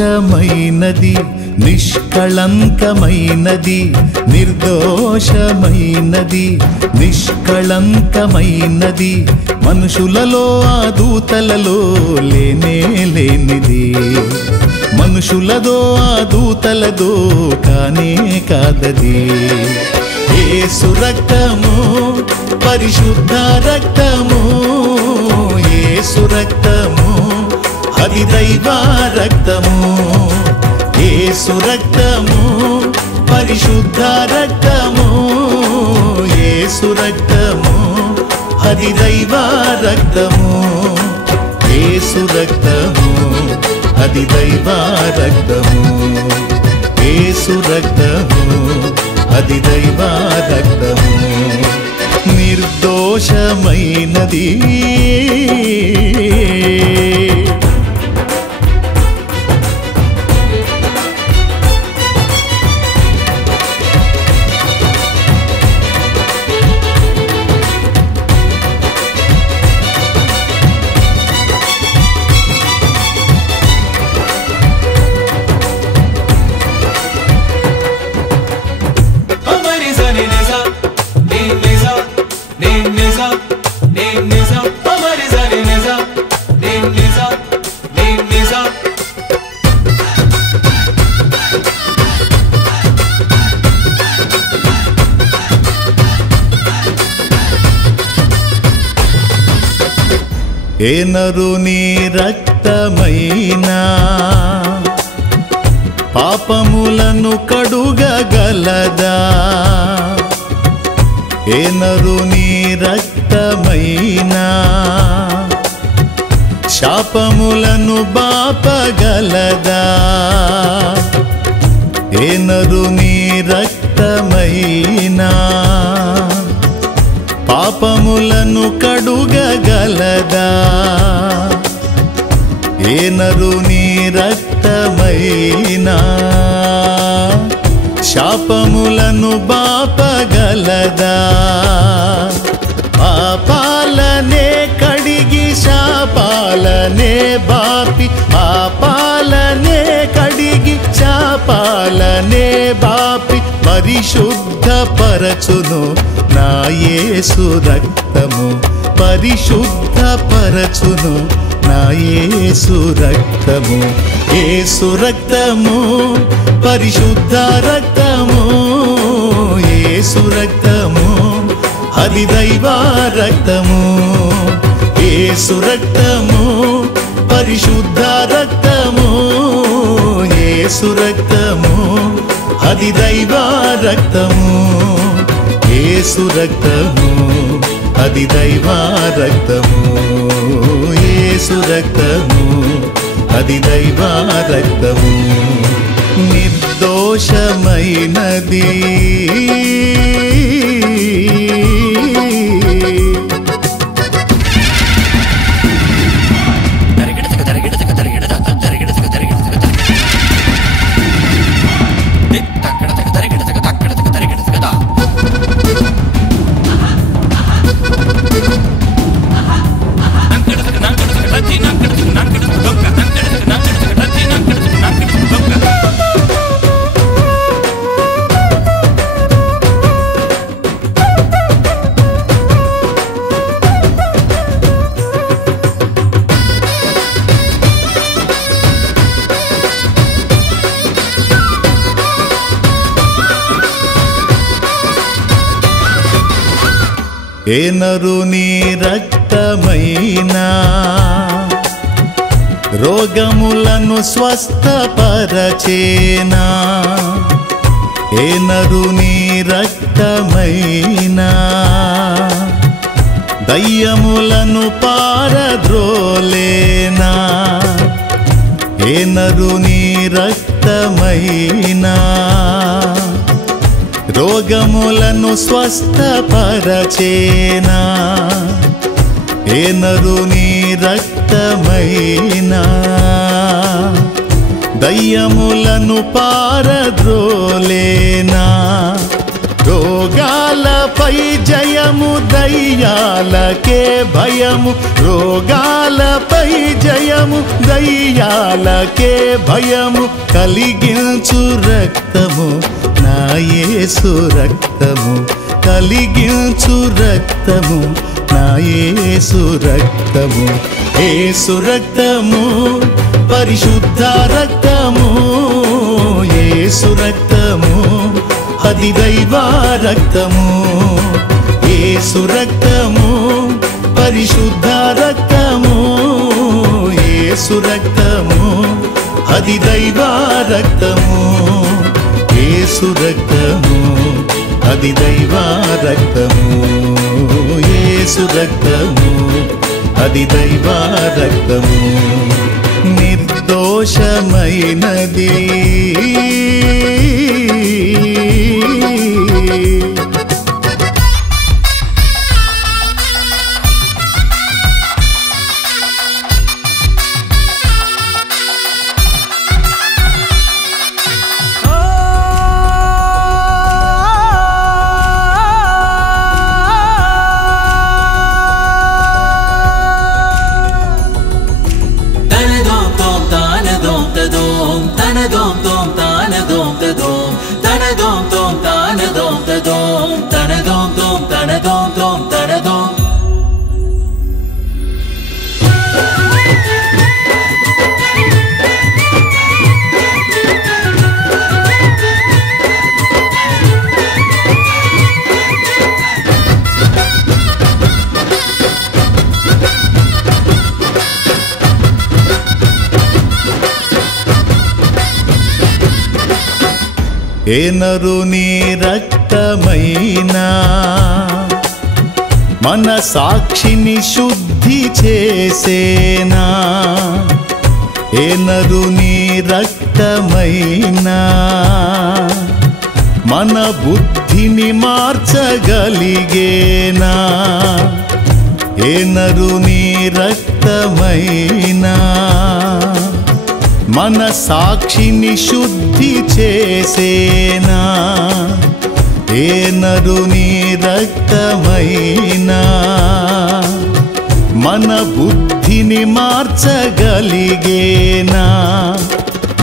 నిర్దోషమైనది నిష్కళంకమైనది నిర్దోషమైనది నిష్కళంకమైనది మనుషులలో ఆ దూతలలో లేనే లేనిది మనుషులదో ఆ దూతలదో కానే కాదది యేసు రక్తము పరిశుద్ధ రక్తము యేసు రక్తము అది దైవ రక్తము యేసు రక్తము పరిశుద్ధ రక్తము యేసు రక్తము అది దైవ రక్తము యేసు రక్తము అది దైవ రక్తము యేసు రక్తము అది దైవ రక్తము నిర్దోషమైనది ఏ నరుని రక్తమైనా పాపములను కడుగగలదా ఏ నరుని రక్తమైనా శాపములను బాపగలదా ఏ నరుని రక్తమైనా పాపములను కడుగగలదా ఏ నరుని రక్తమైనా శాపములను బాపగలదా పాపాలనే కడిగి శాపాలనే బాపి పాపాలనే కడిగి శాపాలనే బాపి పరిశుద్ధపరచును నా యేసు రక్తము పరిశుద్ధపరచును నా యేసు రక్తము యేసు రక్తము పరిశుద్ధ రక్తము యేసు రక్తము అది దైవ రక్తము యేసు రక్తము పరిశుద్ధ రక్తము యేసు రక్తము అది దైవ రక్తము యేసు రక్తము అది దైవ రక్తము యేసు రక్తము అది దైవ రక్తము నిర్దోషమైనది ఏ నరుని రక్తమైనా రోగములను స్వస్థపరచేనా ఏ నరుని రక్తమైనా దయ్యములను పారద్రోలేనా ఏ నరుని రక్తమైనా రోగములను స్వస్థపరచేనా ఏ నరుని రక్తమైనా దయ్యములను పారద్రోలేనా రోగాలపై జయము దయ్యాలకే భయము రోగాలపై జయము దయ్యాలకే భయము కలిగించు రక్తము నా యేసు రక్తము కలిగించు రక్తము నా యేసు రక్తము యేసు రక్తము పరిశుద్ధ రక్తము యేసు రక్తము అది దైవ రక్తము యేసు రక్తము పరిశుద్ధ రక్తము యేసు రక్తము అది దైవ రక్తము యేసు రక్తము అది దైవ రక్తము యేసు రక్తము అది దైవ రక్తము నిర్దోషమైనది ఏ నరుని రక్తమైనా మన సాక్షిని శుద్ధి చేసేనా ఏ నరుని రక్తమైనా మన బుద్ధిని మార్చగలిగేనా ఏ నరుని రక్తమైనా మన సాక్షిని శుద్ధి చేసేనా ఏ నరుని రక్తమైనా మన బుద్ధిని మార్చగలిగేనా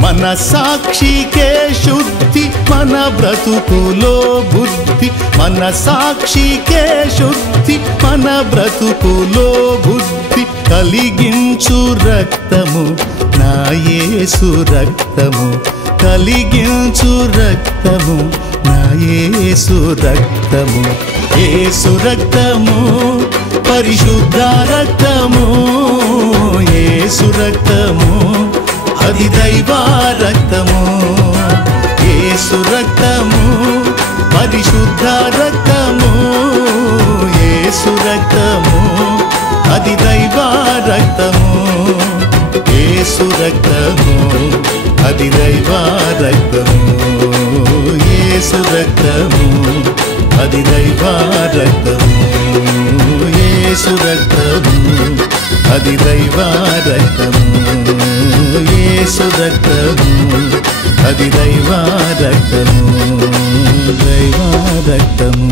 మన సాక్షికే శుద్ధి మన బ్రతుకులో బుద్ధి మన సాక్షికే శుద్ధి మన బ్రతుకులో బుద్ధి కలిగించు రక్తము నా యేసు రక్తము కలిగించు రక్తము నా యేసు రక్తము యేసు రక్తము పరిశుద్ధ రక్తము యేసు రక్తము అది దైవ రక్తము యేసు రక్తము పరిశుద్ధ రక్తము యేసు రక్తము అది దైవ రక్తము యేసు రక్తము అది దైవ రక్తము యేసు రక్తము అది దైవ రక్తము యేసు రక్తము అది దైవ రక్తము యేసు రక్తము అది దైవ రక్తము దైవ రక్తము